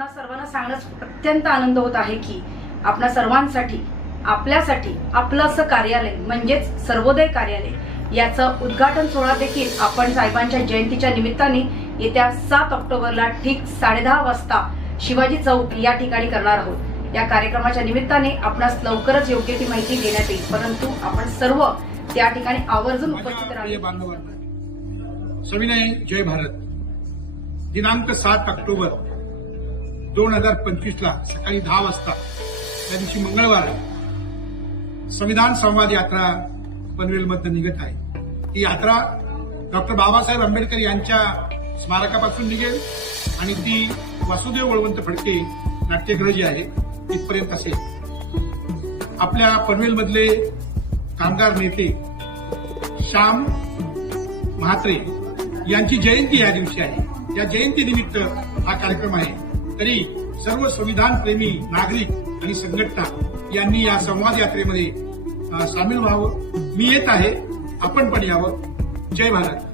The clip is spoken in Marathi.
आपणा सर्वांना सांगण्यास अत्यंत आनंद होत आहे की आपणा सर्वांसाठी आपल्यासाठी आपलं असं कार्यालय म्हणजेच सर्वोदय कार्यालय याचं उद्घाटन सोहळा देखील आपण साहेबांच्या जयंतीच्या निमित्ताने येत्या सात ऑक्टोबरला ठीक साडेदहा वाजता शिवाजी चौक या ठिकाणी करणार आहोत. या कार्यक्रमाच्या निमित्ताने आपणास लवकरच योग्य ती माहिती देण्यात येईल. परंतु आपण सर्व त्या ठिकाणी आवर्जून उपस्थित प्रिय राहू बांधवांनो सविनय जय भारत. दिनांक सात ऑक्टोबर दोन हजार पंचवीस ला सकाळी दहा वाजता त्या दिवशी मंगळवार संविधान संवाद यात्रा पनवेलमध्ये निघत आहे. ही यात्रा डॉक्टर बाबासाहेब आंबेडकर यांच्या स्मारकापासून निघेल आणि ती वासुदेव बळवंत फडके नाट्यगृह जे आहे तिथपर्यंत असेल. आपल्या पनवेलमधले कामगार नेते श्याम म्हात्रे यांची जयंती या दिवशी आहे. या जयंतीनिमित्त हा कार्यक्रम आहे. तरी सर्व संविधान प्रेमी नागरिक आणि संघटना यांनी या संवाद यात्रेमध्ये सामील व्हावं. मी येत आहे. आपण पण यावं. जय भारत.